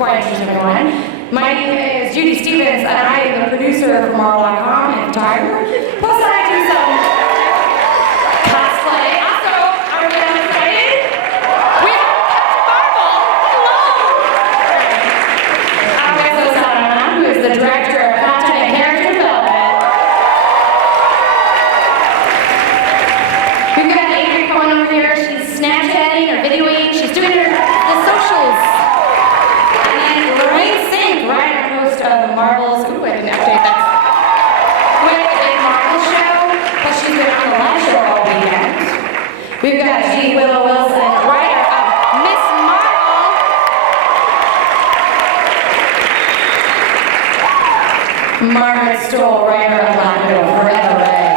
before I introduce everyone. My name is Judy Stevens, and I am the producer for Marvel.com and photographer. Plus, I do some cosplay. Also, are we excited? We have Captain Marvel. Hello. I'm also Amanat, who is the director of content and character development. We've got Adri Cowan over here. She's Snapchatting or videoing. She's doing the socials. And then Lorraine, Cink, writer and host of Marvel's. Ooh, I didn't update that. With a Marvel show, but she's been on the live show all weekend. We've got Judy, Willow, writer of Miss Marvel. Margaret, Stohl, writer of Forever Ray.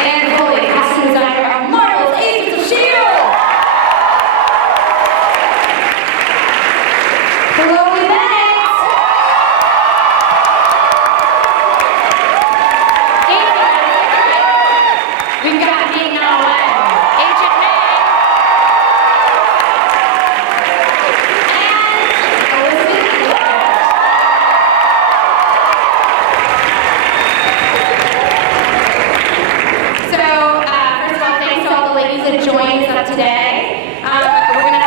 And Foley, costume designer of Marvel's s.h.i.e.l.d. Hello, Bennet. We've got Ming-Na, Agent Ming. So, first of all, thanks to all the ladies that joined us today. We're going to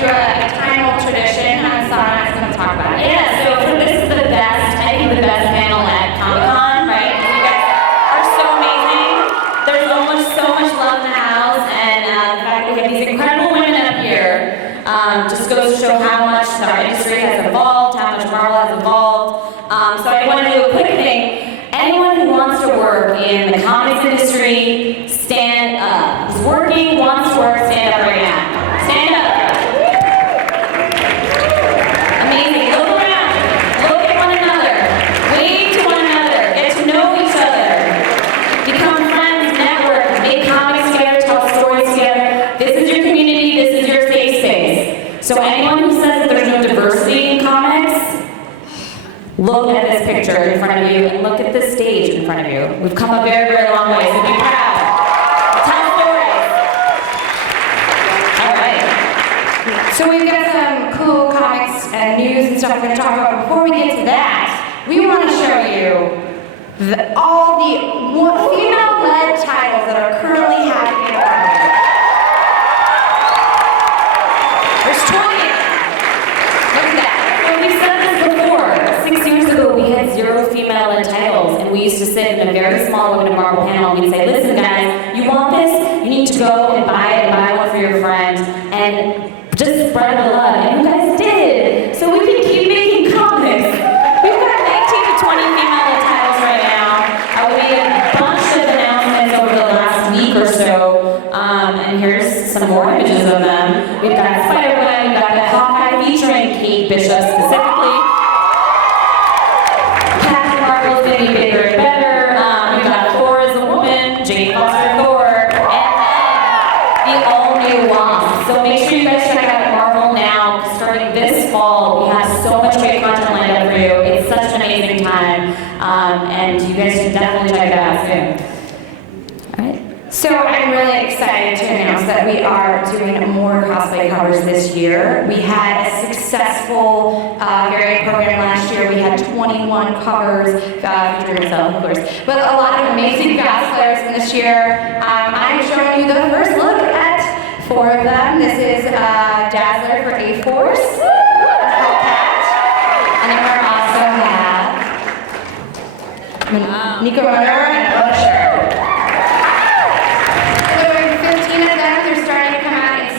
do a time-old tradition. Sana's going to talk about it. Yeah, so this is the best, I think the best panel at Comic-Con, right? You guys are so amazing. There's so much love in the house, and the fact that we have these incredible women up here just goes to show how much our industry has evolved, how much Marvel has evolved. So I want to do a quick thing. Anyone who wants to work in the comics industry, stand up. Who's working, wants to work, stand up right now. Stand up. Amazing. Look around. Look at one another. Wave to one another. Get to know each other. Become friends, network, make comics together, tell stories together. This is your community. This is your safe space. So anyone who says that there's no diversity in comics, look at this picture in front of you and look at this stage in front of you. We've come a very, very long way, so be proud. Tell stories. All right. So we've got some cool comics and news and stuff we're going to talk about. Before we get to that, we want to show you all the female-led titles that are currently happening in Marvel. There's 20. Look at that. Well, we've said this before. 6 years ago, we had 0 female-led titles, and we used to sit in a very small Women in Marvel panel, and we'd say, listen, guys, you want this? You need to go and buy it and buy one for your friend, and just spread the love. And you guys did. So we can keep making comics. We've got 19 to 20 female-led titles right now. We made a bunch of announcements over the last week or so, and here's some more images of them. We've got Spider-Man, we've got the Hawkeye featuring Kate Bishop specifically. Captain Marvel's gonna be bigger and better. We've got Thor as a woman, Jane Foster Thor, and then the all-new Wasp. So make sure you guys check out Marvel now, starting this fall. We have so much great content lined up for you. It's such an amazing time, and you guys should definitely check it out soon. All right. So I'm really excited to announce that we are doing more cosplay covers this year. We had a successful variant program last year. We had 21 covers, featuring myself, of course, but a lot of amazing cosplayers this year. I'm showing you the first look at 4 of them. This is Dazzler for A-Force, Hellcat, and then we also have Nico Runner and Punisher.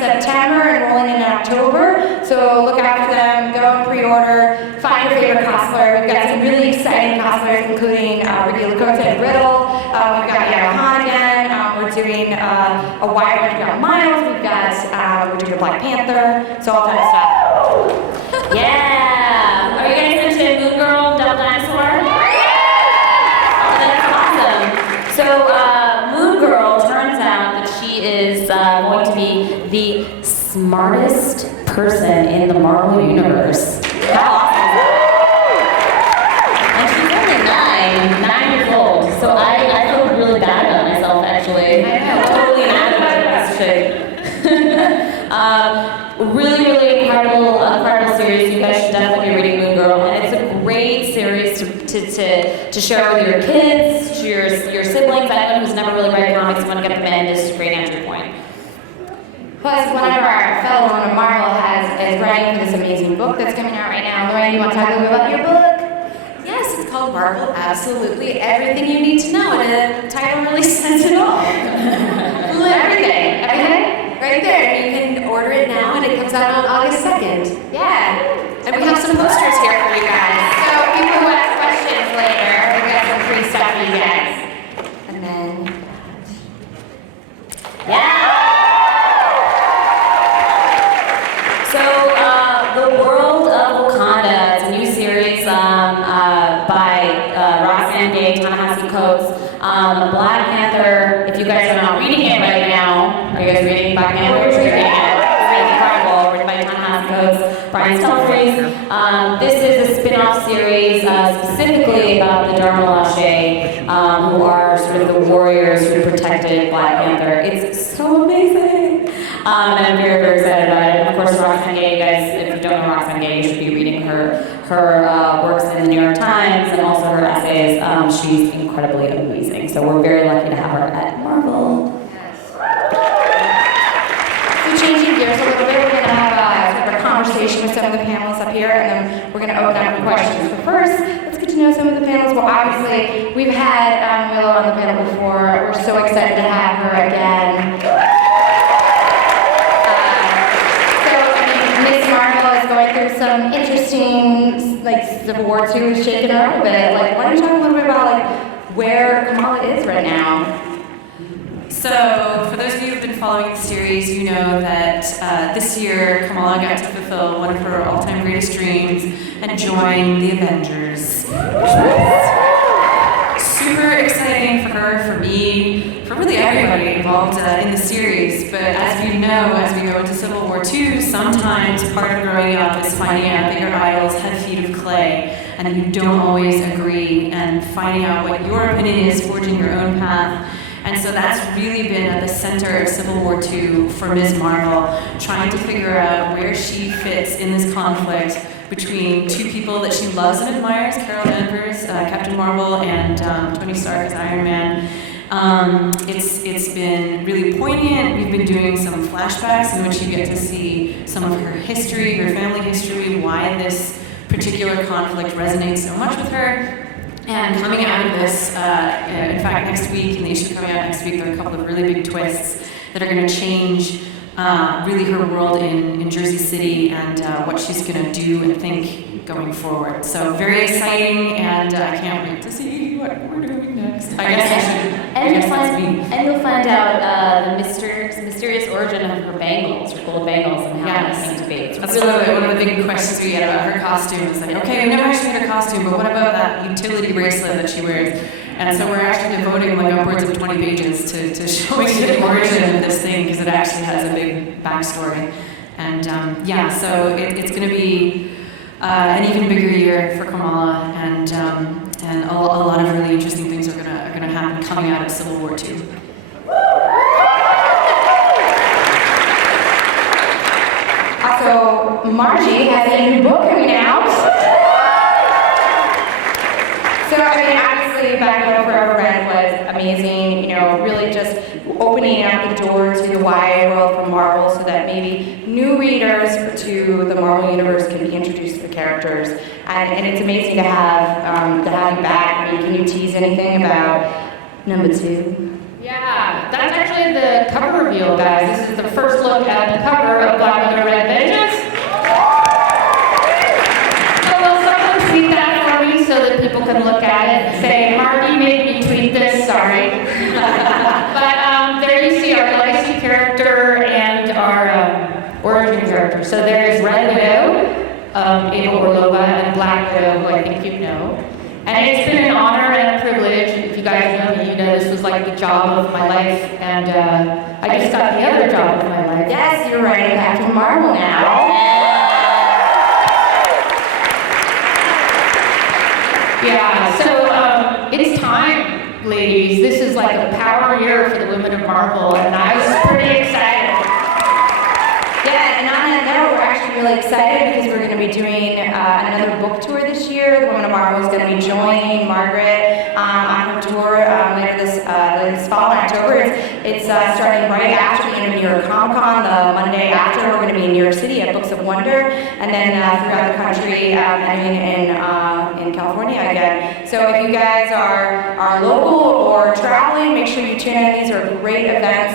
September and rolling in October, so look after them, go and pre-order, find your favorite cosplayer. We've got some really exciting cosplayers, including Ricky Lakota and Riddle. We've got Yamahan again. We're doing a wide range of Miles. We're doing a Black Panther, so all that stuff. Yeah! Are you guys into Moon Girl, Double Dinosaur? Oh, that's awesome. So, Moon Girl turns out that she is going to be the smartest person in the Marvel Universe. How awesome is that? And she's only 9 years old, so I feel really bad about myself, actually. I'm totally mad about this shit. to share with your kids, to your siblings, anyone who's never really read comics and want to get them in, this is a great entry point. Plus, one of our fellows on Marvel is writing for this amazing book that's coming out right now. Lorraine, you want to talk a little bit about your book? Yes, it's called Marvel Absolutely Everything You Need to Know, and the title really says it all. Everything. Right there. You can order it now, and it comes out on August 2nd. Yeah. And we have some posters here for you guys. So people who ask questions later, we got some free stuff for you guys. And then, yeah. So, The World of Wakanda, it's a new series by Roxanne Gay, Ta-Nehisi Coates. Black Panther, if you guys are not reading it right now, are you guys reading Black Panther? You're reading it. It's really incredible, written by Ta-Nehisi Coates, Brian Stelfreeze. This is a spin-off series specifically about the Dharma Lashe, who are sort of the warriors who protected Black Panther. It's so amazing. And I'm very, very excited about it. Of course, Roxanne Gay, you guys, if you don't know Roxanne Gay, you should be reading her works in the New York Times and also her essays. She's incredibly amazing. So we're very lucky to have her at Marvel. So changing gears a little bit, we're going to have sort of a conversation with some of the panelists up here, and then we're going to open up for questions. But first, let's get to know some of the panelists. Well, obviously, we've had Willow on the panel before. We're so excited to have her again. Going through some interesting, Civil War II shaking her up a bit. Why don't you talk a little bit about, where Kamala is right now? So, for those of you who've been following the series, you know that this year Kamala got to fulfill one of her all-time greatest dreams and join the Avengers, which was super exciting for her, for me, for really everybody involved in the series. But as we know, as we go into Civil War II, sometimes part of growing up is finding out that your idols have feet of clay and that you don't always agree, and finding out what your opinion is, forging your own path. And so that's really been at the center of Civil War II for Ms. Marvel, trying to figure out where she fits in this conflict between two people that she loves and admires, Carol Danvers, Captain Marvel, and Tony Stark as Iron Man. It's been really poignant. We've been doing some flashbacks in which you get to see some of her history, her family history, why this particular conflict resonates so much with her. And coming out of this, in fact, next week, in the issue coming out next week, there are a couple of really big twists that are going to change really her world in Jersey City and what she's going to do and think going forward. So very exciting, and I can't wait to see what we're doing next. I guess you'll find out the mysterious origin of her bangles, her gold bangles, and how that came to be. That's one of the big questions we get about her costume. Is okay, we never actually had her costume, but what about that utility bracelet that she wears? And so we're actually devoting upwards of 20 pages to showing the origin of this thing, because it actually has a big backstory. And so it's going to be an even bigger year for Kamala, and a lot of really interesting things are going to happen coming out of Civil War II. Also, Margie has a new book coming out. So, obviously, Back When Forever Red was amazing, really just opening up the door to the wide world from Marvel so that maybe new readers to the Marvel Universe can be introduced to the characters. And it's amazing to have you back. Can you tease anything about number 2? Yeah, that's actually the cover reveal, guys. This is the first look at the cover of Black Widow Red Vengeance. So will someone tweet that for me so that people can look at it and say, Margie made me tweet this, sorry. But there you see our legacy character and our origin character. So there's Red Widow, Ava Orlova, and Black Widow, who I think you know. And it's been an honor and a privilege. If you guys know me, you know this was like the job of my life, and I just got the other job of my life. Yes, you're writing Captain Marvel now. Yeah, so it's time, ladies. This is like a power year for the women of Marvel, and I was pretty excited. Yeah, and on that note, we're actually really excited because we're going to be be doing another book tour this year. The Women of Marvel is going to be joining Margaret on her tour later this fall in October. It's starting right after the end of New York Comic Con. The Monday after, we're going to be in New York City at Books of Wonder, and then throughout the country, ending in California again. So if you guys are local or traveling, make sure you tune in. These are great events.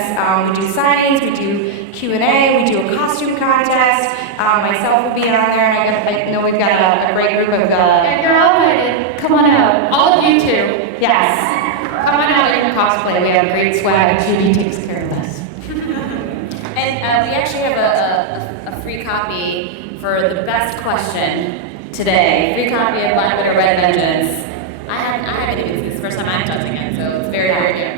We do signings, we do Q&A, we do a costume contest. Myself will be on there, and I know we've got a great group of... And you're all invited. Come on out. All of you too. Yes. Come on out and cosplay. We have great swag. Judy takes care of us. And we actually have a free copy for the best question today. Free copy of Black Widow Red Vengeance. I haven't even, this is the first time I'm touching it, so it's very, very new.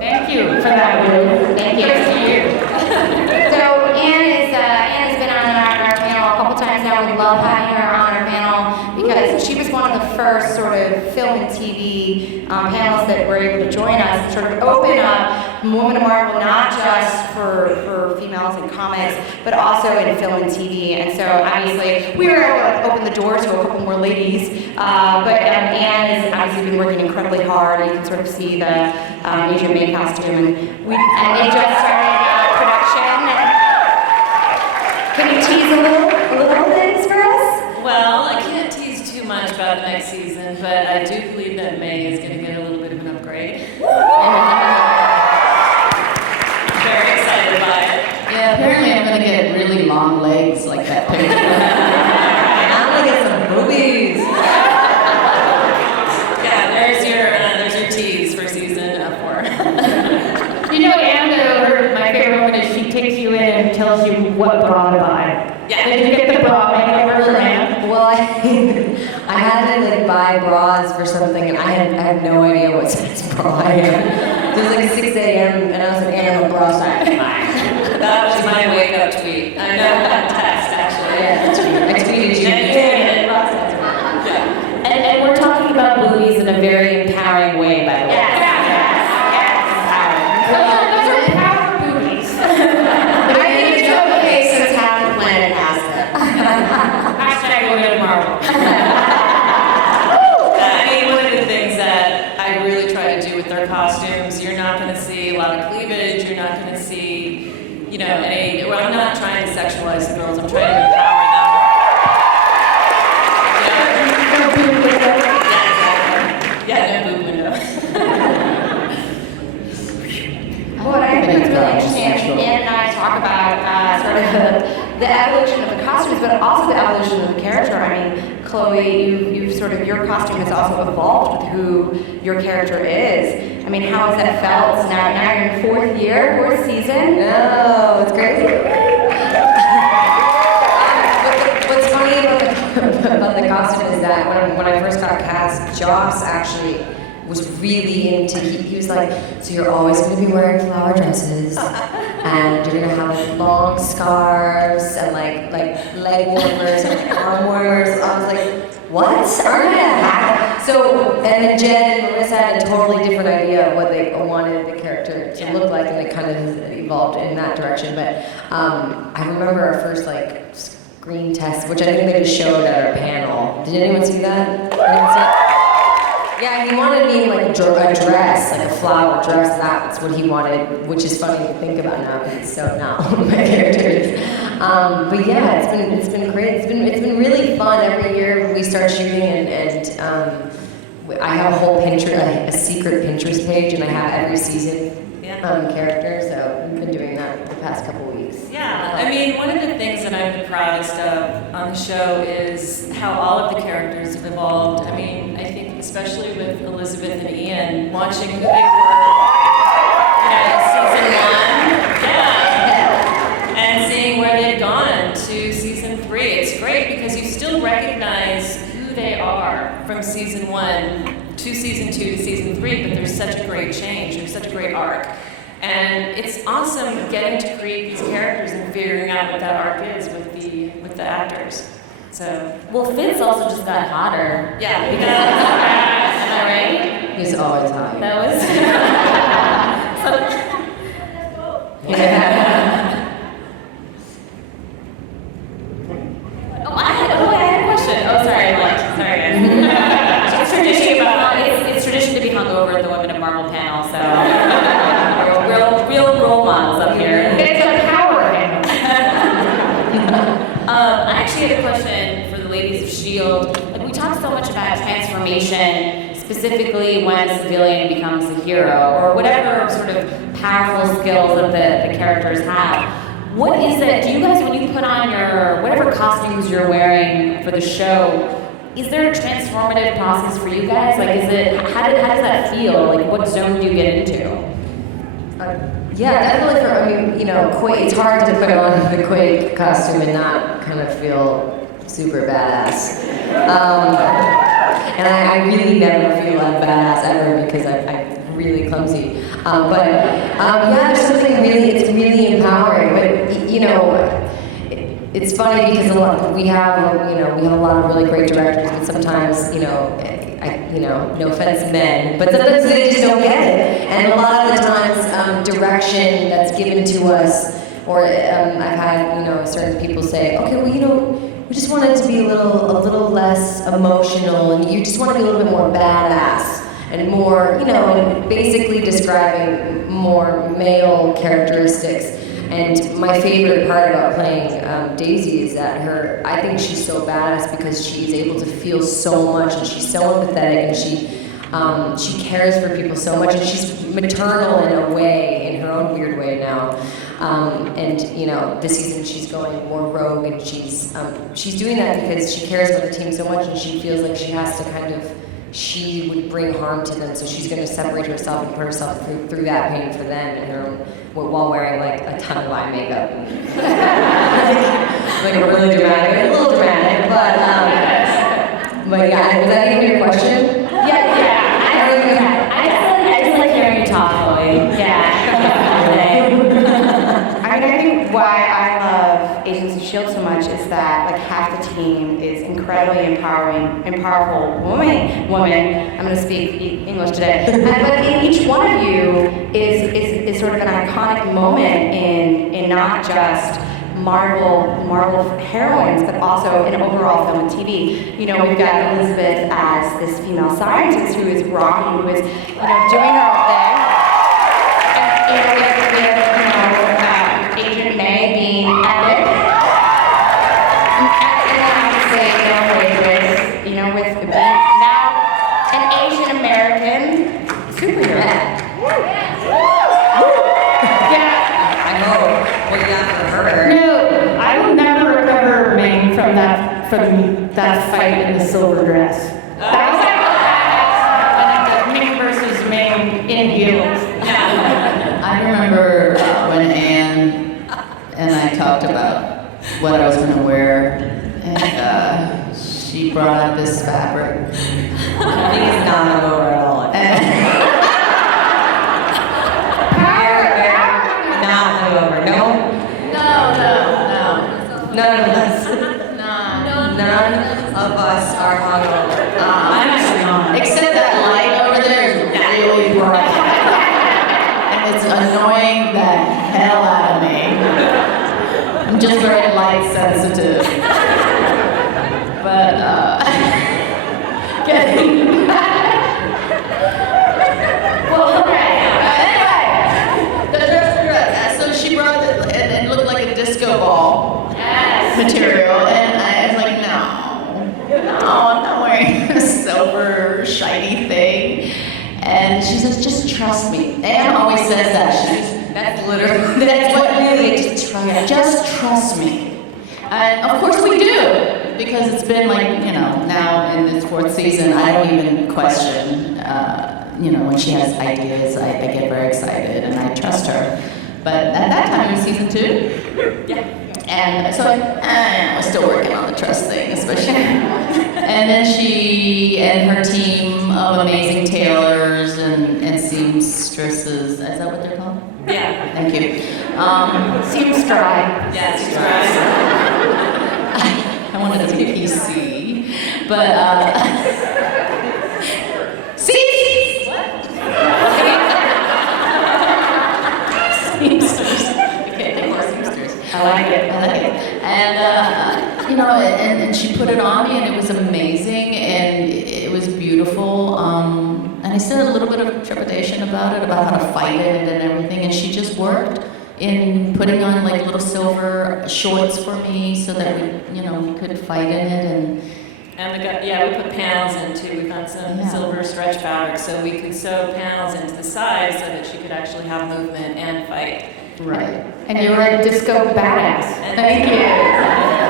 Thank you for that, Willow. Thank you. Here's to you. So Anne has been on our panel a couple times now. We love having her on our panel because she was one of the first sort of film and TV panelists that were able to join us and sort of open up Women of Marvel, not just for females in comics, but also in film and TV. And so obviously we were able to open the door to a couple more ladies. But Anne has obviously been working incredibly hard. You can sort of see the Asian maid costume, and they just started production. Can you tease a little things for us? Well, I can't tease too much about next season, but I do believe that May is going to get a little bit of an upgrade. Very excited by it. Yeah, apparently I'm going to get really long legs like that picture. I'm going to get some boobies. Yeah, there's your tease for season 4. You know, Anne, my favorite one is she takes you in and tells you what bra to buy. Yeah. Did you get the bra makeover for Anne? Well, I had to like buy bras for something, and I had no idea what size bra I am. It was like 6 a.m. and I was like, "Anne, what bra size am I?" That was my wake up tweet. I know that text actually. Yeah, I tweeted you. And we're talking about boobies in a very empowering way, by the way. Yes. Those are power boobies. I think it's okay since half the planet has them. Hashtag Women of Marvel. I mean, one of the things that I really try to do with their costumes, you're not going to see a lot of cleavage, you're not going to see, well, I'm not trying to sexualize the girls, I'm trying to empower them. Yeah, no boob window. What I think is really interesting, Anne and I talk about sort of the evolution of the costumes, but also the evolution of the character. I mean, Chloe, you've sort of, your costume has also evolved with who your character is. I mean, how has that felt? Now you're in fourth season. No, it's crazy. What's funny about the costume is that when I first got cast, Joss actually was really into, he was like, so you're always going to be wearing flower dresses, and you're going to have like long scarves, and like leg warmers, and arm warmers. I was like, what? Aren't I a hack? So, and then Jen and Marissa had a totally different idea of what they wanted the character to look like, and it kind of has evolved in that direction. But I remember our first like screen test, which I think they just showed at our panel. Did anyone see that? Anyone see it? Yeah, he wanted me in like a dress, like a flower dress. That's what he wanted, which is funny to think about now because it's so not one of my characters. But yeah, it's been great. It's been really fun. Every year we start shooting, and I have a whole Pinterest, a secret Pinterest page, and I have every season character. So we've been doing that the past couple of weeks. Yeah, I mean, one of the things that I'm the proudest of on the show is how all of the characters have evolved. I mean, I think especially with Elizabeth and Ian, watching who they were, season 1, and seeing where they've gone to season 3. It's great because you still recognize who they are from season 1 to season 2 to season 3, but there's such a great change, there's such a great arc. And it's awesome getting to create these characters and figuring out what that arc is with the actors. So, Well, Fitz also just got hotter. yeah, Am I right? He's always hot. That was. actually had a question for the ladies of S.h.i.e.L.D. Like, we talk so much about transformation, specifically when a civilian becomes a hero, or whatever sort of powerful skills that the characters have. What is it? Do you guys, when you put on your whatever costumes you're wearing for the show, is there a transformative process for you guys? Like, is it how does that feel? Like, what zone do you get into? Yeah, definitely. Quake. It's hard to put on the Quake costume and not kind of feel super badass. And I really never feel like badass ever because I'm really clumsy. Yeah, there's something it's really empowering. But it's funny because we have a lot of really great directors, but sometimes no offense, men, but sometimes they just don't get it. And a lot of the times, direction that's given to us, or I've had certain people say, okay, well we just want it to be a little less emotional, and you just want to be a little bit more badass and more, basically describing more male characteristics. And my favorite part about playing Daisy is that I think she's so badass because she's able to feel so much, and she's so empathetic, and she cares for people so much, and she's maternal in a way, in her own weird way now. And this season she's going more rogue, and she's doing that because she cares about the team so much, and she feels like she has to she would bring harm to them, so she's going to separate herself and put herself through that pain for them in her own, while wearing like a ton of eye makeup. like a really dramatic, a little dramatic, but yeah. Was that even your question? Yeah. I just like hearing you talk, Foley. Yeah. I think why I love Agents of S.h.i.e.L.D. so much is that like half the team is incredibly empowering and powerful woman. I'm going to speak English today. But each one of you is sort of an iconic moment in not just Marvel heroines, but also in overall film and TV. We've got Elizabeth as this female scientist who is rocking, who is doing her own thing. And we have Agent May being epic. And obviously, with being now an Asian American superhero. Yeah. I know. What you got for her? No, I will never recover Ming from that fight in the silver dress. That was like Ming versus Ming in heels. I remember when Anne and I talked about what I was going to wear, and she brought out this fabric. He's not over at all. Not hungover. No. None of us are hungover. I'm actually not. Except that light over there is really bright. And it's annoying the hell out of me. I'm just very light sensitive. But, well, okay. Anyway, the dress. So she brought and it looked like a disco ball material, and I was like, no, I'm not wearing a silver shiny thing. And she says, just trust me. Anne always says that. That's what really is. Just trust me. And of course we do, because it's been like, now in this 4th season, I don't even question, when she has ideas, I get very excited and I trust her. But at that time in season 2, yeah. And so I'm still working on the trust thing, especially. And then she and her team of amazing tailors and seamstresses, is that what they're called? Yeah. Thank you. Seamstress. Yeah, seamstress. I wanted to be PC, but seamsters. Okay, they were seamsters. I like it. And and she put it on me, and it was amazing, and it was beautiful. And I said a little bit of trepidation about how to fight it and everything, and she just worked. in putting on like little silver shorts for me so that we could fight in it And we put panels in too. We found some silver stretch fabric so we could sew panels into the sides so that she could actually have movement and fight. Right. And you were a disco badass. Thank you.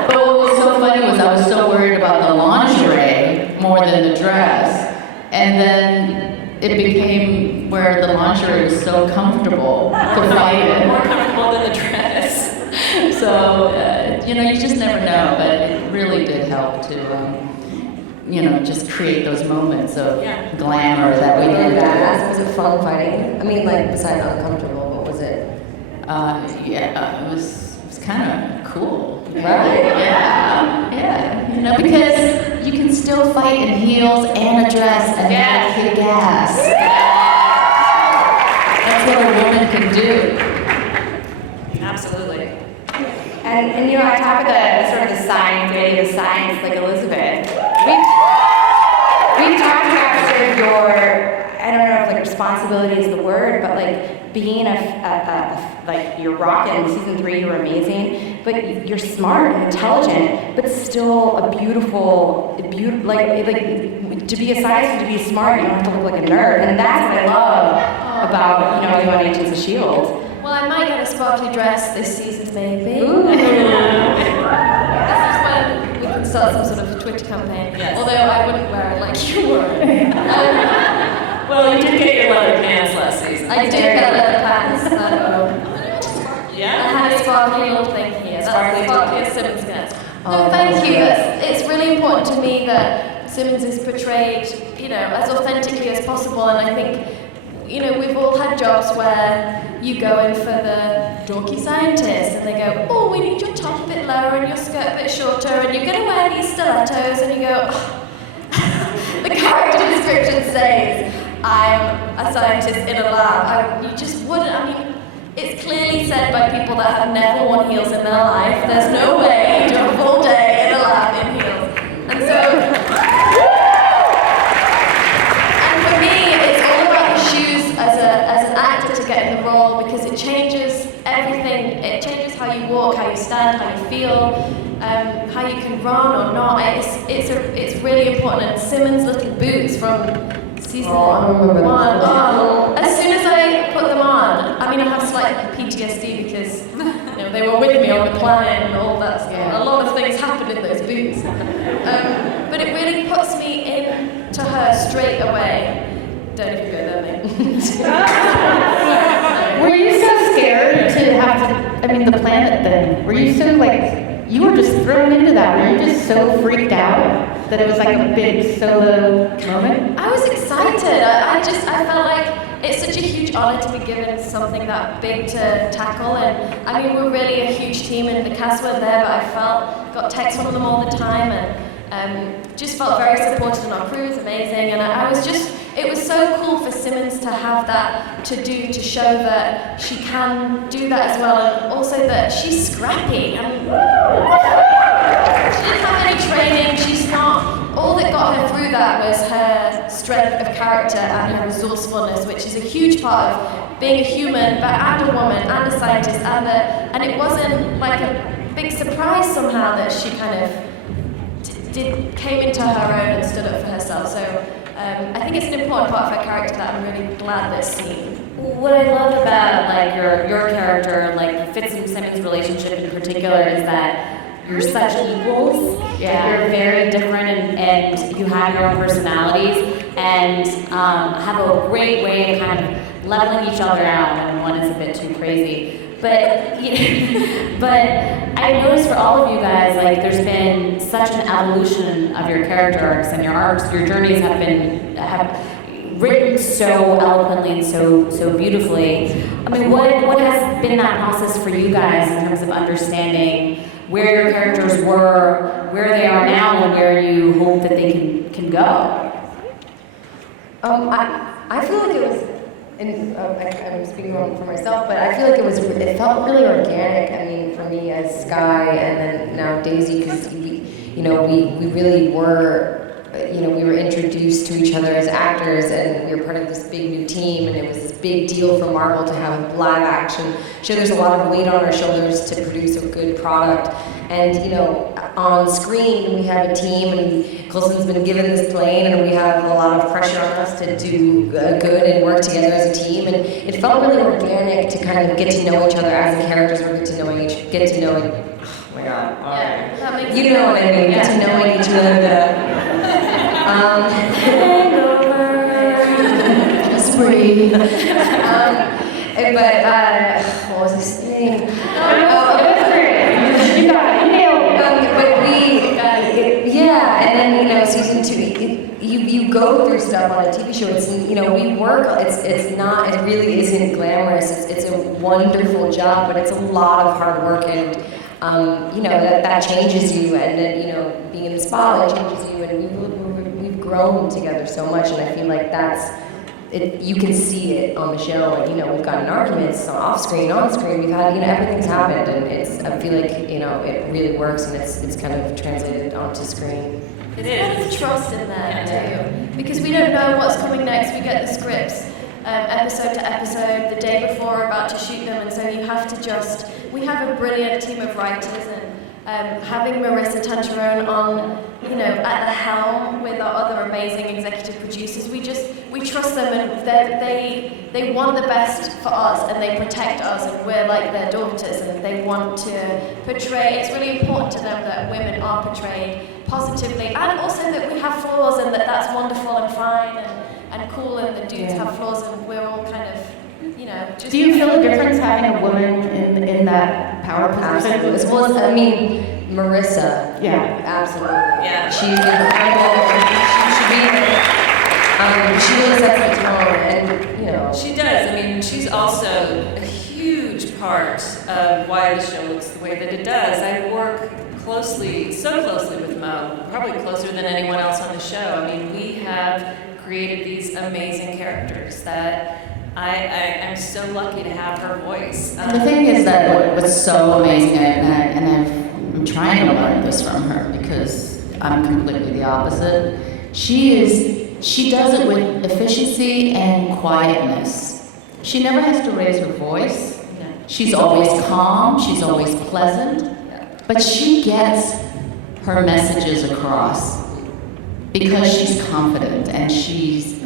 But what was so funny was I was so worried about the lingerie more than the dress. And then it became where the lingerie was so comfortable to fight in. More comfortable than the dress. So, you just never know, but it really did help to, just create those moments of glamour that we And did. badass, was it fun fighting? I mean, like, besides uncomfortable, what was it? It was kind of cool. Right? Yeah. Because you can still fight in heels and a dress and kick ass. That's what a woman can do. Absolutely. And on top of the sort of the science, like Elizabeth, we've talked about sort of your, I don't know if like responsibility is the word, but like being like you're rocking. Season 3, you were amazing, but you're smart and intelligent, but still a beautiful, like to be a scientist, to be smart, you don't have to look like a nerd, and that's what I love about you on Agents of S.h.i.e.l.d. Well, I might get a sparkly dress this season, maybe. Ooh. This is when we can start some sort of Twitter campaign. Yes. Although I wouldn't wear it like you were. Well, you did get your leather pants last season. I did get leather pants. I Yeah? had a sparkly little thing here. That's Sparkly. the sparkliest Simmons gets. No, thank you. It's really important to me that Simmons is portrayed, as authentically as possible. And I think, we've all had jobs where you go in for the dorky scientist and they go, oh, we need your top a bit lower and your skirt a bit shorter and you're going to wear these stilettos, and you go, oh. The character description says, I'm a scientist in a lab. You just wouldn't, it's clearly said by people that have never worn heels in their life. There's no way you do a full day in a lab in heels. And so, for me, it's all about the shoes as an actor to get in the role, because it changes everything. It changes how you walk, how you stand, how you feel, how you can run or not. It's really important. And Simmons' little boots from season 1. As soon as I put them on, I have slight PTSD because they were with me on the planet and all that stuff. A lot of things happened in those boots. But it really puts me into her straight away. Don't even go there, mate. Were you so scared to have to, the planet thing? Were you so you were just thrown into that? Were you just so freaked out that it was like a big solo moment? I was excited. I felt like it's such a huge honor to be given something that big to tackle. And we're really a huge team, and the cast weren't there, but I got texts from them all the time, and just felt very supported, and our crew was amazing. And it was so cool for Simmons to have that to do, to show that she can do that as well, and also that she's scrappy. She didn't have any training, she's not. All that got her through that was her strength of character and her resourcefulness, which is a huge part of being a human, and a woman, and a scientist, and it wasn't like a big surprise somehow that she kind of came into her own and stood up for herself. So I think it's an important part of her character that I'm really glad that's seen. What I love about your character, Fitz and Simmons' relationship in particular, is that you're such equals. You're very different, and you have your own personalities, and have a great way of kind of leveling each other out when one is a bit too crazy. But I noticed for all of you guys, there's been such an evolution of your character arcs and your arcs. Your journeys have written so eloquently and so beautifully. What has been that process for you guys in terms of understanding where your characters were, where they are now, and where you hope that they can go? I feel like it was, and I'm speaking for myself, but I feel like it felt really organic. For me as Skye, and then now Daisy, because we really were you know, we were introduced to each other as actors, and we were part of this big new team, and it was this big deal for Marvel to have a live action show. There's a lot of weight on our shoulders to produce a good product. And, you know, on screen, we have a team, and Coulson's been given this plane, and we have a lot of pressure on us to do good and work together as a team. And it felt really organic to kind of get to know each other as the characters were get to know oh my God. Yeah, that makes You know what I mean, get to knowing each other. Just breathe. But, what was I saying? You got it, you nailed it. Yeah, and then, you know, season 2, you go through stuff on a TV show. It's, you know, we work, it really isn't glamorous. It's a wonderful job, but it's a lot of hard work, and, you know, that changes you, and then, you know, being in the spotlight changes you, and we've grown together so much, and I feel like you can see it on the show, and, you know, we've gotten arguments off screen, on screen, we've had, you know, everything's happened, and I feel like, you know, it really works, and it's kind of translated onto screen. It is. There's trust in there too, because we don't know what's coming next. We get the scripts episode to episode, the day before we're about to shoot them, and so you have to we have a brilliant team of writers, and having Marissa Tancherone on, you know, at the helm with our other amazing executive producers, we trust them, and they want the best for us, and they protect us, and we're like their daughters, and they want to portray. It's really important to them that women are portrayed positively, and also that we have flaws, and that's wonderful and fine and cool, and the dudes have flaws, and we're all kind of, you know, just... Do you feel a difference having a woman in that power position? Absolutely. Well, I mean, Marissa. Yeah. Absolutely. Yeah. She's incredible. She should be there. She really sets the tone, and, you know... She does. I mean, she's also a huge part of why the show looks the way that it does. I work so closely with Mo, probably closer than anyone else on the show. I mean, we have created these amazing characters that I'm so lucky to have her voice. And the thing is that what's so amazing, I'm trying to learn this from her because I'm completely the opposite. She does it with efficiency and quietness. She never has to raise her voice. She's always calm, she's always pleasant, but she gets her messages across because she's confident and she's,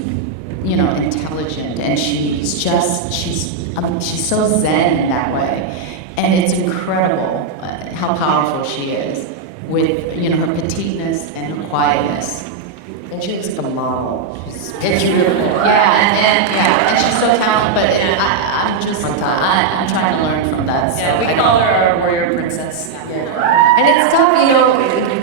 you know, intelligent, and she's so zen in that way. And it's incredible how powerful she is with, you know, her petiteness and her quietness. And she looks like a model. It's beautiful. And she's so talented, but I'm trying to learn from that. So Yeah, we call her our warrior princess. Yeah. And it's tough,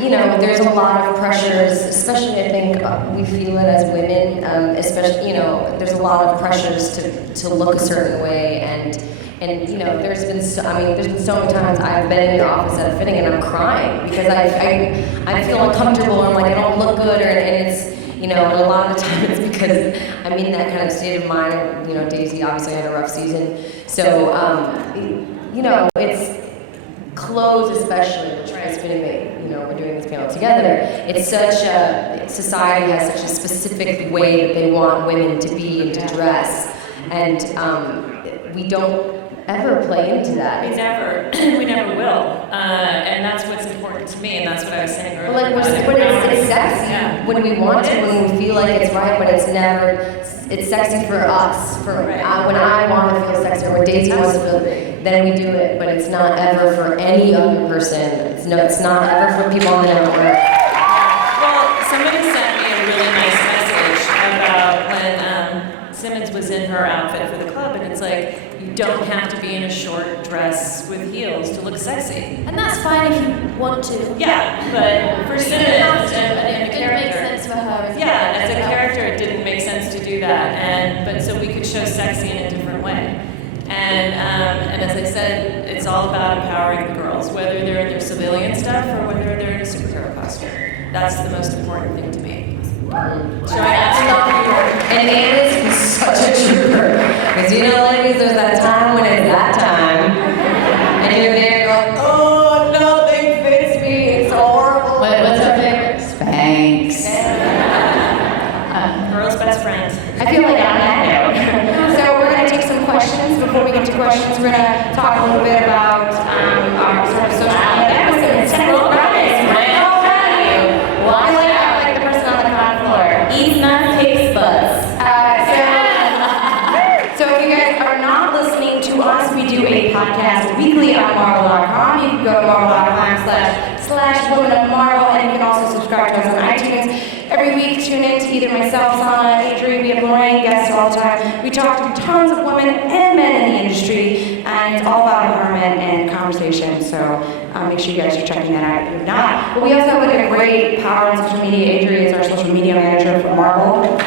you know, there's a lot of pressures, especially I think we feel it as women, especially, you know, there's a lot of pressures to look a certain way, and you know, there's been so many times I've been in the office at a fitting and I'm crying because I feel uncomfortable, and like I don't look good, and it's, you know, and a lot of the time it's because I'm in that kind of state of mind. You know, Daisy obviously had a rough season, so you know, it's clothes especially, which is fitting that, you know, we're doing this panel together. It's society has such a specific way that they want women to be and to dress, and we don't ever play into that. We never will. And that's what's important to me, and that's what I was saying earlier. But it's sexy when we want to, when we feel like it's right, but it's sexy for us. When I want to feel sexy, or when Daisy wants to feel, then we do it, but it's not ever for any other person. It's not ever for people on the network. Well, somebody sent me a really nice message about when Simmons was in her outfit for the club, and it's like, you don't have to be in a short dress with heels to look sexy. And that's fine if you want to. Yeah, but for Simmons and a it didn't make sense for her. as a character, it didn't make sense to do that, but so we could show sexy in a different way. And as I said, it's all about empowering the girls, whether they're in their civilian stuff or whether they're in a superhero costume. That's the most important thing to me. And Anna's is such a trooper. Because, you know, ladies, there's that time when it's that time. And you're there going, oh, nothing fits me. It's horrible. What's her favorite? Spanx. Facebook.com/Women of Marvel, and you can also subscribe to us on iTunes. Every week, tune in to either myself, Sana, Adri, we have Lorraine, guests all the time. We talk to tons of women and men in the industry, and it's all about empowerment and conversation, so make sure you guys are checking that out if you're not. But we also have like a great power on social media. Adri is our social media manager for Marvel.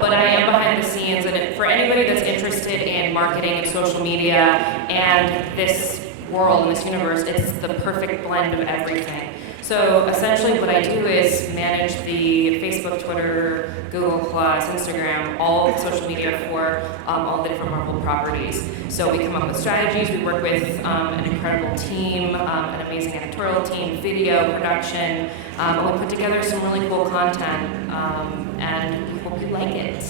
But I am behind the scenes, and for anybody that's interested in marketing and social media and this world and this universe, it's the perfect blend of everything. So essentially what I do is manage the Facebook, Twitter, Google+, Instagram, all the social media for all the different Marvel properties. So we come up with strategies, we work with an incredible team, an amazing editorial team, video, production, and we put together some really cool content, and we hope you like it.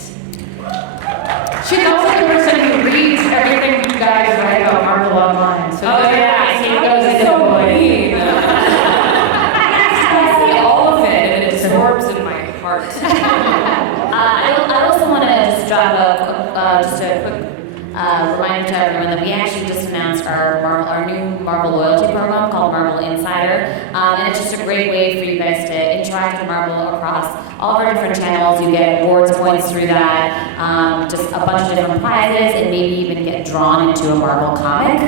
She's also the person who reads everything you guys write about Marvel online. So oh yeah, it's so mean. I see all of it, and it absorbs in my heart. I also want to just drop a quick reminder to everyone that we actually just announced our new Marvel loyalty program called Marvel Insider, and it's just a great way for you guys to interact with Marvel across all of our different channels. You get awards points through that, just a bunch of different prizes, and maybe even get drawn into a Marvel comic.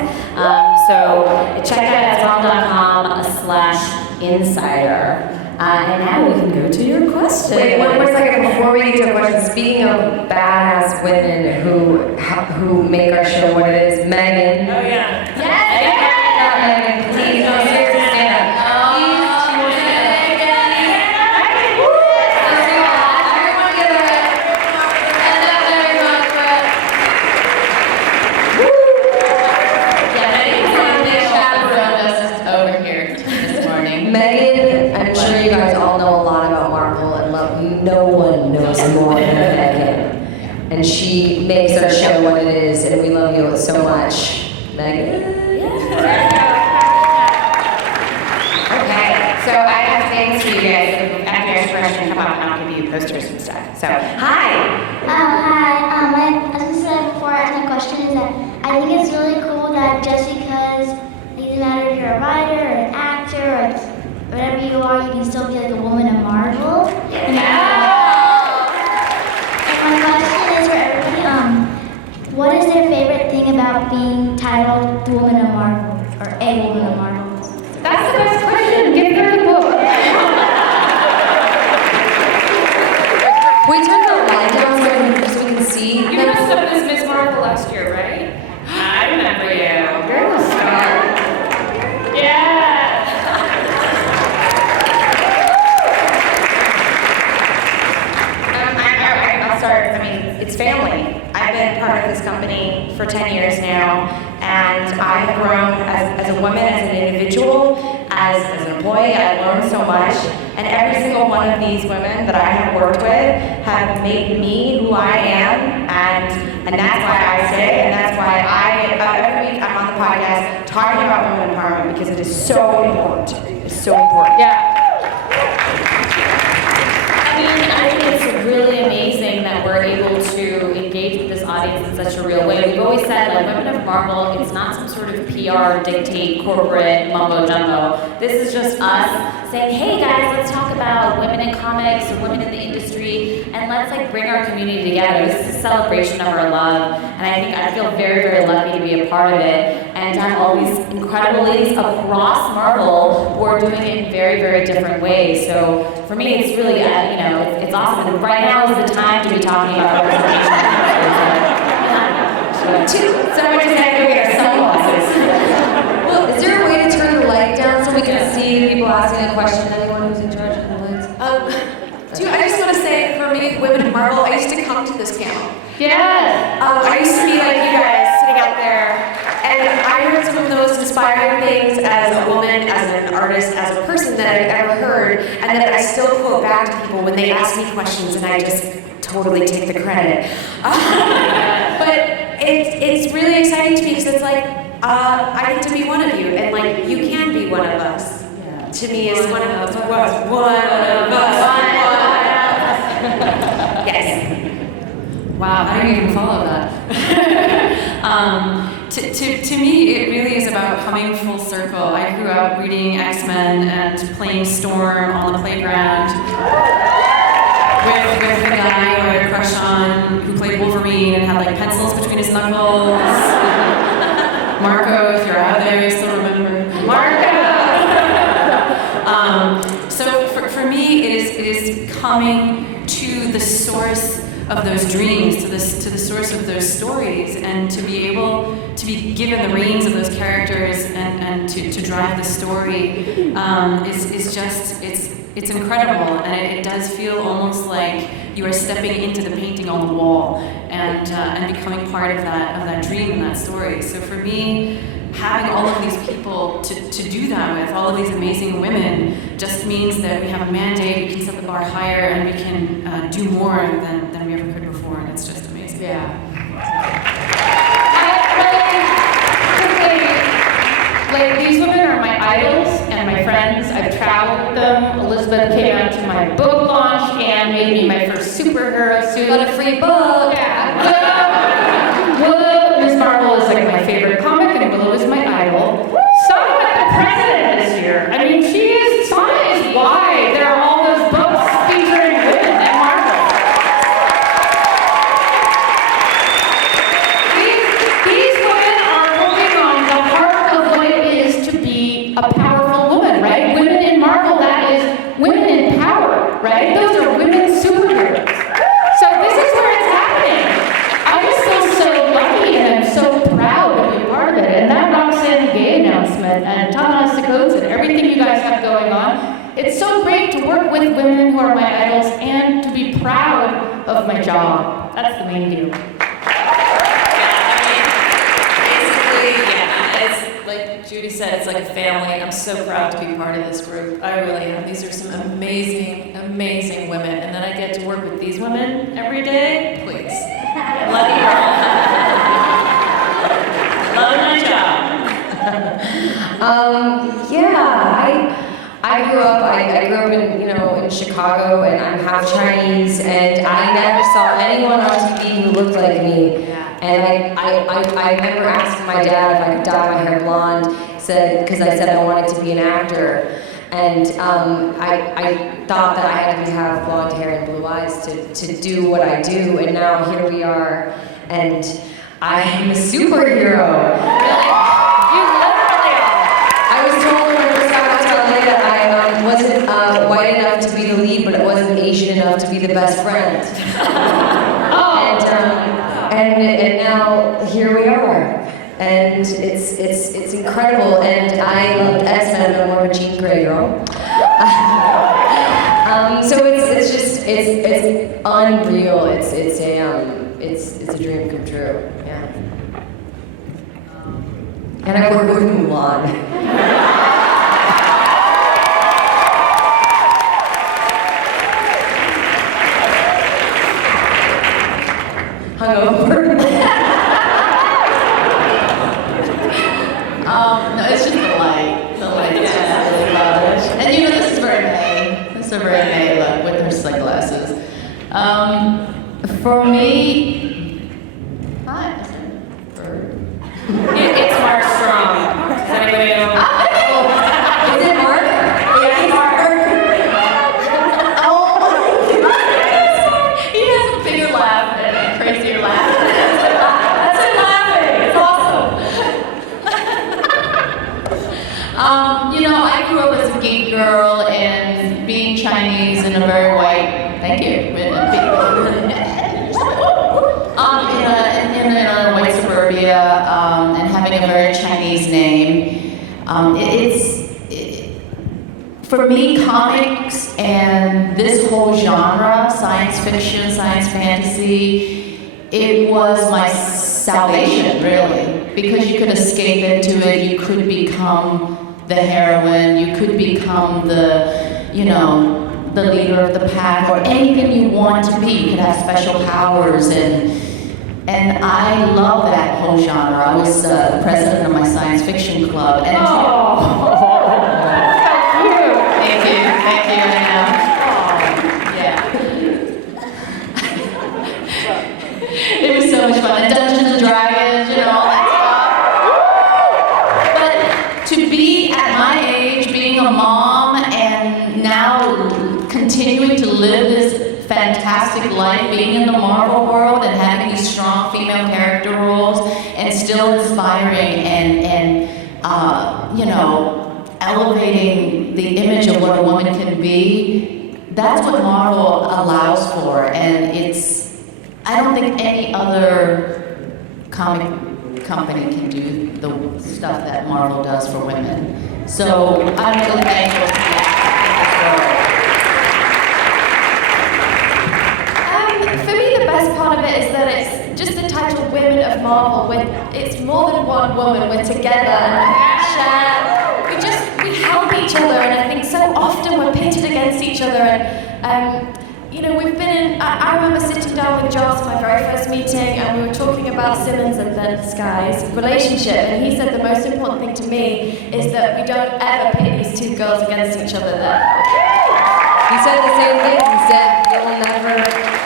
So check that out at marvel.com/insider. And now we can go to your question. Wait, one more second before we get to a question. Speaking of badass women who make our show what it is, Megan. Oh yeah. Yes. Megan, please, no, seriously, stand up. Everyone give her Over here this morning. Megan, I'm sure you guys all know a lot about Marvel and love. No one knows more than Megan. And she makes our show what it is, and we love you so much. Megan? Okay, so I have things for you guys. After your question, come up and I'll give you posters and stuff. So, hi! Hi. As I said before, my question is that I think it's really cool that just because it doesn't matter if you're a writer or an actor or whatever you are, you can still be like a woman of Marvel. And my question is for everybody, what is their favorite thing about being titled the Woman of Marvel or a Woman of Marvel? That's the best question. Give her the book. Can we turn the light down so we can see? You dressed up as Miss Marvel last year, right? I remember you. You're the star. Yeah. I'll start. I mean, it's family. I've been part of this company for 10 years now, and I have grown as a woman, as an individual, as an employee. I've learned so much, and every single one of these women that I have worked with have made me who I am, and that's why I stay, and that's why every week I'm on the podcast talking about women empowerment, because it is so important. It's so important. Yeah. I mean, I think it's really amazing that we're able to engage with this audience in such a real way. We've always said, like, Women of Marvel, it's not some sort of PR, dictate, corporate mumbo jumbo. This is just us saying, hey guys, let's talk about women in comics or women in the industry, and let's like bring our community together. This is a celebration of our love, and I feel very, very lucky to be a part of it, and to have all these incredible ladies across Marvel who are doing it in very, very different ways. So for me, it's really, it's awesome. And right now is the time to be talking about representation. Someone just had to go get our sunglasses. Well, is there a way to turn the light down so we can see people asking a question? Anyone who's in charge of the lights? I just want to say, for me, Women in Marvel, I used to come to this panel. Yes. I used to be like you guys, sitting out there, and I heard some of the most inspiring things as a woman, as an artist, as a person that I've ever heard, and that I still quote back to people when they ask me questions, and I just totally take the credit. But it's really exciting to me because it's like, I get to be one of you, and like, you can be one of us. To me, is one of us. One of us. Yes. Wow, I didn't even follow that. To me, it really is about coming full circle. I grew up reading X-Men and playing Storm on the playground with a guy who I had a crush on who played Wolverine and had like pencils between his knuckles. Marco, if you're out there, you still remember. Marco! So for me, it is coming to the source of those dreams, to the source of those stories, and to be able to be given the reins of those characters and to drive the story is just, it's incredible, and it does feel almost like you are stepping into the painting on the wall and becoming part of that dream and that story. So for me, having all of these people to do that with, all of these amazing women, just means that we have a mandate, we can set the bar higher, and we can do more than we ever could before, and it's just amazing. Yeah. Like, these women are my idols and my friends. I've traveled with them. Elizabeth came out to my book launch and made me my first superhero suit. Got a free book. Yeah. Willow, Ms. Marvel is like my favorite comic, and Willow is my idol. Sana got the president this year. I mean, Sana is why there are all those books featuring women at Marvel. These women are working on the heart of what it is to be a powerful woman, right? Women in Marvel, that is women in power, right? Those are women superheroes. So this is where it's happening. I just feel so lucky and I'm so proud to be a part of it. And that Roxanne Gay announcement and Ta-Nehisi and everything you guys have going on, it's so great to work with women who are my idols and to be proud of my job. That's the main deal. Like Judy said, it's like a family. I'm so proud to be part of this group. I really am. These are some amazing, amazing women. And then I get to work with these women every day. Please. Lucky girl. Love my job. I grew up in Chicago, and I'm half Chinese, and I never saw anyone on TV who looked like me. And I remember asking my dad if I could dye my hair blonde, because I said I wanted to be an actor. And I thought that I had to have blonde hair and blue eyes to do what I do. And now here we are, and I am a superhero. You literally are. I was told when I first got to LA that I wasn't white enough to be the lead, but I wasn't Asian enough to be the best friend. And now here we are, and it's incredible. And I loved X-Men, I'm more of a Jean Grey girl. So it's unreal. It's a dream come true. Yeah. And I work with Mulan. Hungover. No, it's just the light. The light is just really lavish. And you know, this is very May. This is a very May look with her sunglasses. For me, hi, is there a bird? It's Mark Strong. Does anybody know? Is it Mark? Yeah, it's Mark. Oh my goodness! He has a bigger laugh and a crazier laugh. That's him laughing. It's awesome. I grew up as a gay girl and being Chinese in a very white. Thank you. In a white suburbia and having a very Chinese name. For me, comics and this whole genre, science fiction, science fantasy, it was my salvation, really. Because you could escape into it, you could become the heroine, you could become the leader of the pack, or anything you want to be. You could have special powers, and I love that whole genre. I was president of my science fiction club. And Thank you, I know. Yeah. It was so much fun. And Dungeons and Dragons, all that stuff. to be at my age, being a mom, and now continuing to live this fantastic life, being in the Marvel world and having these strong female character roles, and still inspiring and you know, elevating the image of what a woman can be. That's what Marvel allows for, and I don't think any other comic company can do the stuff that Marvel does for women. So I'm really thankful for that. For me, the best part of it is that it's just the title Women of Marvel. It's more than one woman. We're together and share. We help each other, and I think so often we're pitted against each other. And you know, we've been in. I remember sitting down with Joss, my very first meeting, and we were talking about Simmons and then Sky's relationship. And he said the most important thing to me is that we don't ever pit these two girls against each other. He said the same thing. He said you'll never.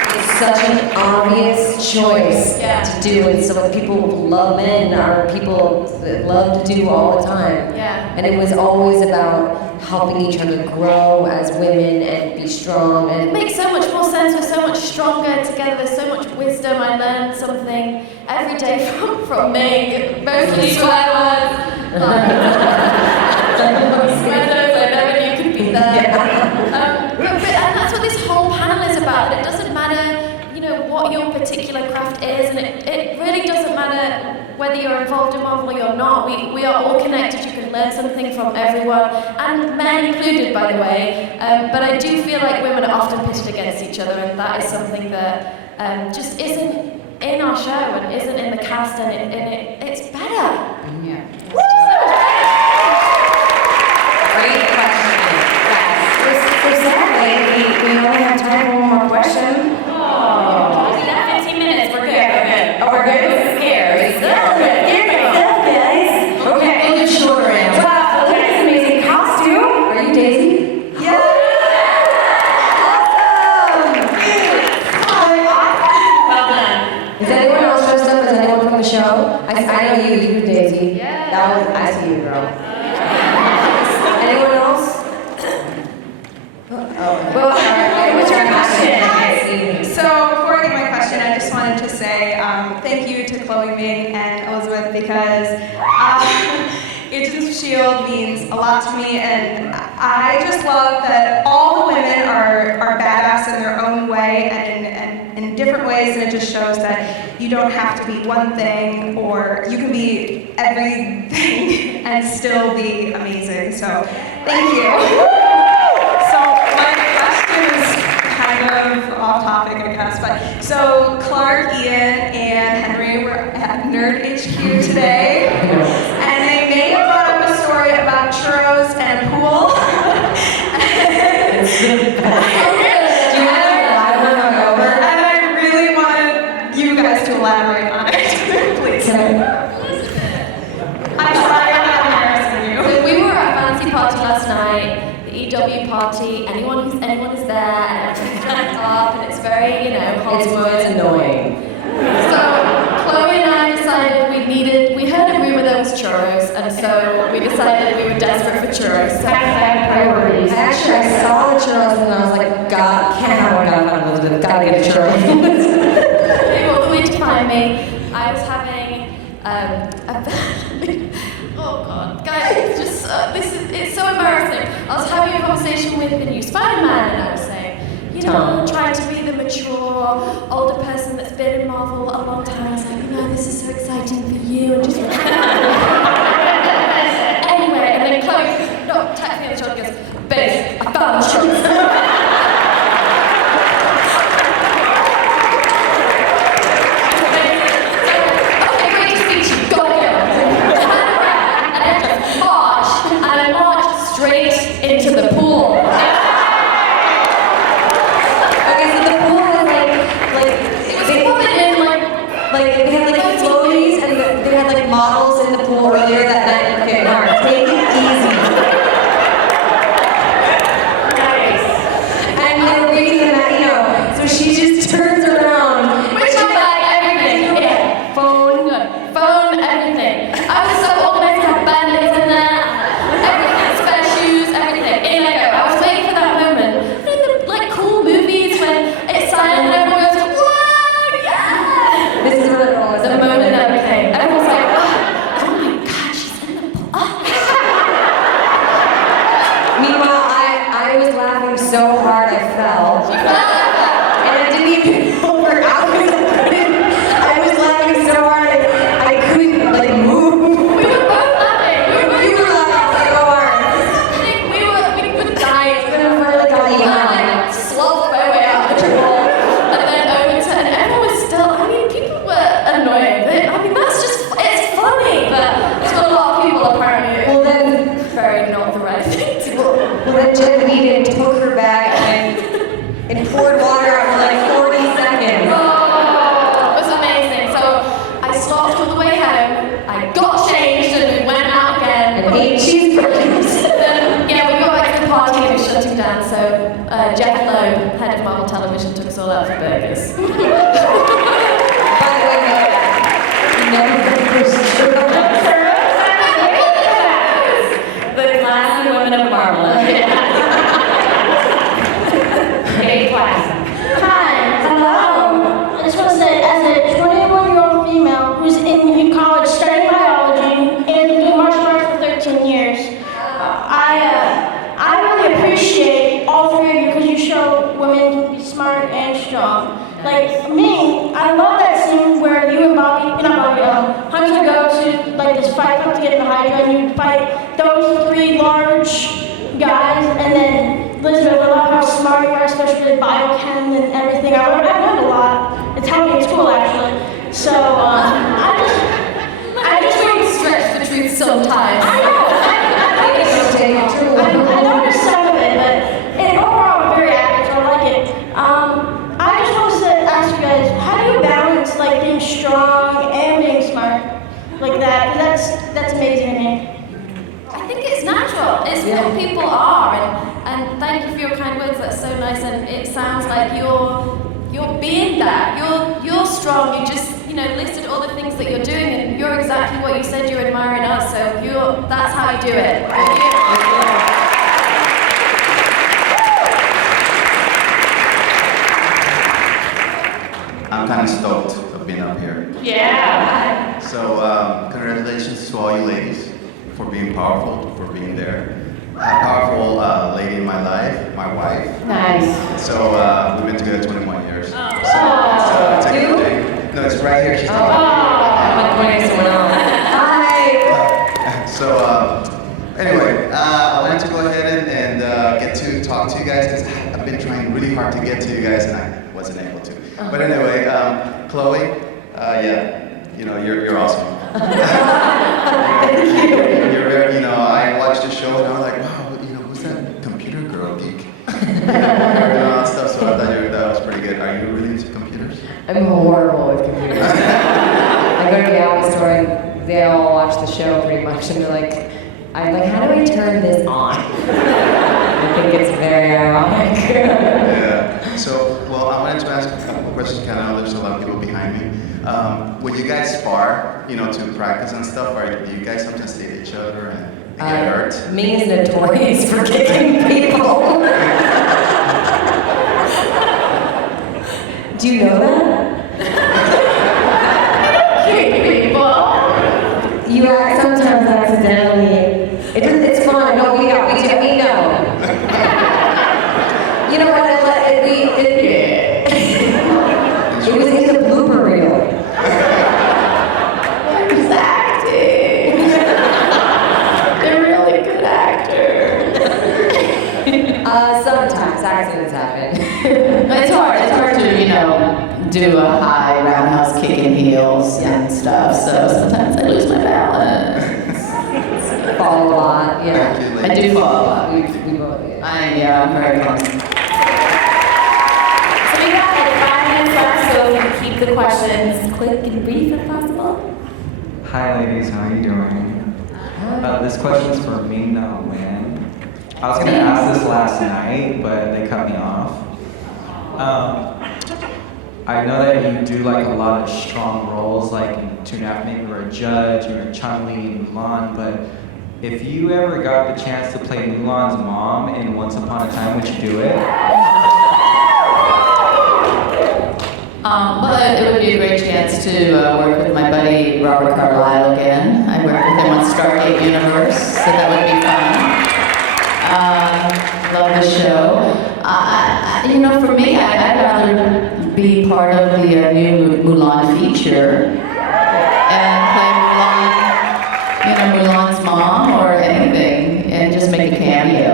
It's such an obvious choice to do, and so what people love men are people that love to do all the time. Yeah. And it was always about helping each other grow as women and be strong. And it makes so much more sense. We're so much stronger together. There's so much wisdom. I learned something every day from Ming. Mostly swear words. Sweaters I never knew could be there. And that's what this whole panel is about. It doesn't matter, you know, what your particular craft is, and it really doesn't matter whether you're involved in Marvel or you're not. We are all connected. You can learn something from everyone, and men included, by the way. But I do feel like women are often pitted against each other, and that is something that just isn't in our show and isn't in the cast, and it's better. yeah. Great question. So sadly, we only have time for one more question. Oh, we got 15 minutes. We're good. Oh, we're good? This is scary. Guys. Okay. A little shorter answer. Wow, look at this amazing costume. Are you Daisy? Yeah. Awesome. Well done. Is anyone else dressed up? Is anyone from the show? I know you. You're Daisy. Yeah. I see you, girl. Anyone else? Well, what's your question? So before I get my question, I just wanted to say thank you to Chloe, Ming, and Elizabeth, because Agents of S.h.i.e.l.D. means a lot to me, and I just love that all the women are badass in their own way and in different ways, and it just shows that you don't have to be one thing, or you can be everything and still be amazing. So thank you. So my question is kind of off topic, I guess, but so Clark, Ian, and Henry were at Nerd HQ today, and they may have brought up a story about churros and a pool. And I really wanted you guys to elaborate on it, please. I'm sorry I'm not embarrassing you. So we were at a fancy party last night, the EW party. Anyone is there, and everything's dressed up, and it's very, you know, Hollywood. It's annoying. So Chloe and I decided we heard a rumor there was churros, and so we decided we were desperate for churros. So Priorities. Actually, I saw the churros and I was like, God, can't have one out of Elizabeth. Gotta get a churro. They walked away to find me. I was having oh God, guys, it's just it's so embarrassing. I was having a conversation with the new Spider-Man, and I was saying, you know, trying to be the mature, older person that's been in Marvel a long time. I was like, no, this is so exciting for you, and just anyway, and then Chloe tapped me on the shoulder and goes, babe, I found the churros. Straight into the pool. Okay, so the pool was like they had like floaties and they had like models in the pool. She's brilliant. Yeah, we got back to the party and it was shutting down, so Jeff Lowe, head of Marvel Television, took us all out for burgers. By the way, never The classy women of Marvel. Very classy. Hi, hello. I just want to say, as a 21-year-old female who's in college studying biology and doing martial arts for 13 years, I really appreciate all three of you because you show women to be smart and strong. Like me, I love that scene where you and Hunter go to like this fight club to get in the Hydra and you fight those three large guys, and then Elizabeth, I love how smart you are, especially with biochem and everything. I learned a lot. It's helped me in school actually. So I just don't stretch the truth sometimes. I know. I noticed some of it, but overall I'm very active, so I like it. I just want to ask you guys, how do you balance like being strong and being smart like that? 'Cause that's amazing to me. I think it's natural. It's what people are, and thank you for your kind words. That's so nice, and it sounds like you're being that. You're strong. You just listed all the things that you're doing, and you're exactly what you said you're admiring us. So that's how you do it. I'm kind of stoked of being up here. Yeah. So congratulations to all you ladies for being powerful, for being there. A powerful lady in my life, my wife. Nice. So we've been together 21 years. So it's a good thing. No, it's right here. She's talking. I'm pointing at someone else. Hi. So anyway, I wanted to go ahead and get to talk to you guys because I've been trying really hard to get to you guys and I wasn't able to. But anyway, Chloe, you're awesome. Thank you. You're very, I watched the show and I was like, wow, who's that computer girl geek? And all that stuff. So I thought that was pretty good. Are you really into computers? I'm horrible with computers. I go to the Apple store and they all watch the show pretty much and they're like, I'm like, how do I turn this on? I think it's very ironic. Yeah. So, well, I wanted to ask a couple of questions. I know there's a lot of people behind me. When you guys spar, to practice and stuff, do you guys sometimes hit each other and get hurt? Ming is notorious for kicking people. Do you know that? Kick people. You sometimes accidentally. It's fine. No, we know. You know what? It was in the blooper reel. Who's acting? They're really good actors. Sometimes accidents happen. It's hard to, do a high roundhouse kick in heels and stuff, so sometimes I lose my balance. Fall a lot, yeah. I do fall a lot. We both, yeah. I'm very confident. So we got like 5 minutes left, so if you keep the questions quick and brief if possible. Hi ladies, how are you doing? This question's for Ming-Na Win. I was going to ask this last night, but they cut me off. I know that you do like a lot of strong roles, like in Two and a Half Men, you were a judge, you were Chun-Li in Mulan, but if you ever got the chance to play Mulan's mom in Once Upon a Time, would you do it? Well, it would be a great chance to work with my buddy Robert Carlyle again. I worked with him on Stargate Universe, so that would be fun. Love the show. For me, I'd rather be part of the new Mulan feature and play Mulan's mom or anything, and just make a cameo.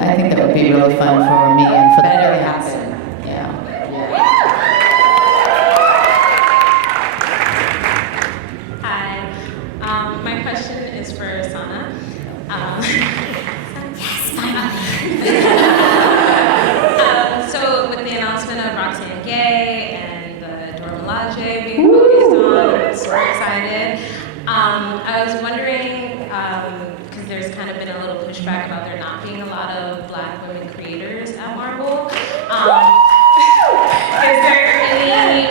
I think that would be really fun for me and for the fans. Yeah. Hi. My question is for Sana. Yes, finally. So with the announcement of Roxanne Gay and the Dora Milaje being focused on, I'm super excited. I was wondering, because there's kind kind of been a little pushback about there not being a lot of Black women creators at Marvel. Is there any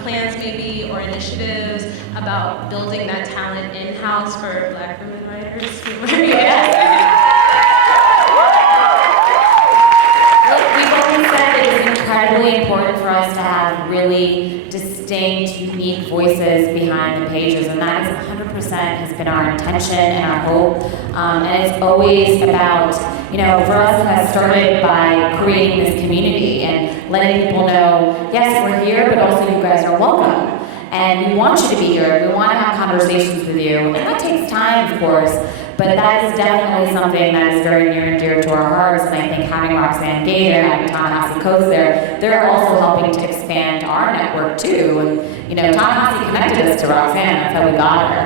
plans maybe or initiatives about building that talent in-house for Black women writers? We've always said it is incredibly important for us to have really distinct, unique voices behind the pages, and that is 100% has been our intention and our hope. And it's always about, for us it has started by creating this community and letting people know, yes, we're here, but also you guys are welcome. And we want you to be here. We want to have conversations with you. And that takes time, of course, but that is definitely something that is very near and dear to our hearts. And I think having Roxanne Gay there, having Ta-Nehisi Coates there, they're also helping to expand our network too. And Ta-Nehisi connected us to Roxanne. That's how we got her.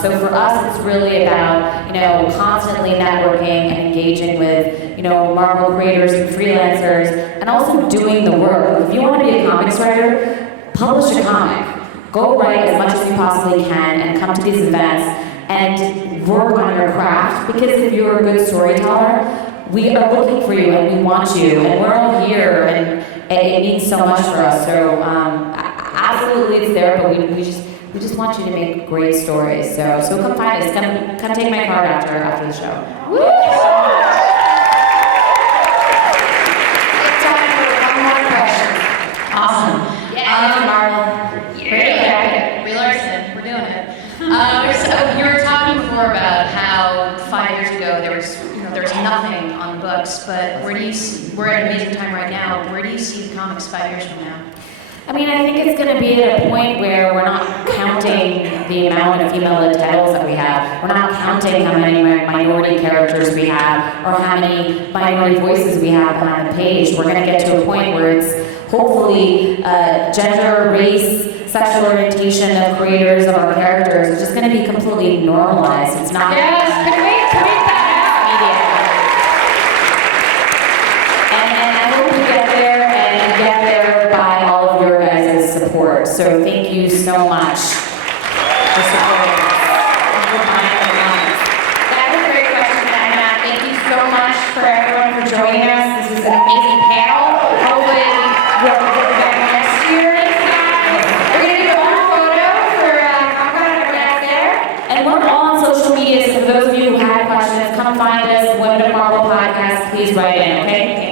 So for us, it's really about constantly networking and engaging with Marvel creators and freelancers, and also doing the work. If you want to be a comics writer, publish a comic. Go write as much as you possibly can and come to these events and work on your craft, because if you're a good storyteller, we are looking for you and we want you, and we're all here, and it means so much for us. So absolutely it's there, but we just want you to make great stories. So come find us. Come take my card after the show. Woo! It's time for one more question. Awesome. Marvel. Brie Larson, we're doing it. So you were talking before about how 5 years ago there's nothing on the books, but we're at an amazing time right now. Where do you see the comics 5 years from now? I mean, I think it's going to be at a point where we're not counting the amount of female-led titles that we have. We're not counting how many minority characters we have or how many minority voices we have on the page. We're going to get to a point where it's hopefully gender, race, sexual orientation of creators of our characters is just going to be completely normalized. It's not. Yes, can we tweet that out? And I hope we get there, and we get there by all of your guys' support. So thank you so much for supporting us. That was a great question, Amanat. Thank you so much for everyone for joining us. This was an amazing panel. Hopefully we'll get back next year. We're going to do one photo for Cowan there. And we're all on social media, so for those of you who had questions, come find us. Women of Marvel Podcast, please write in, okay?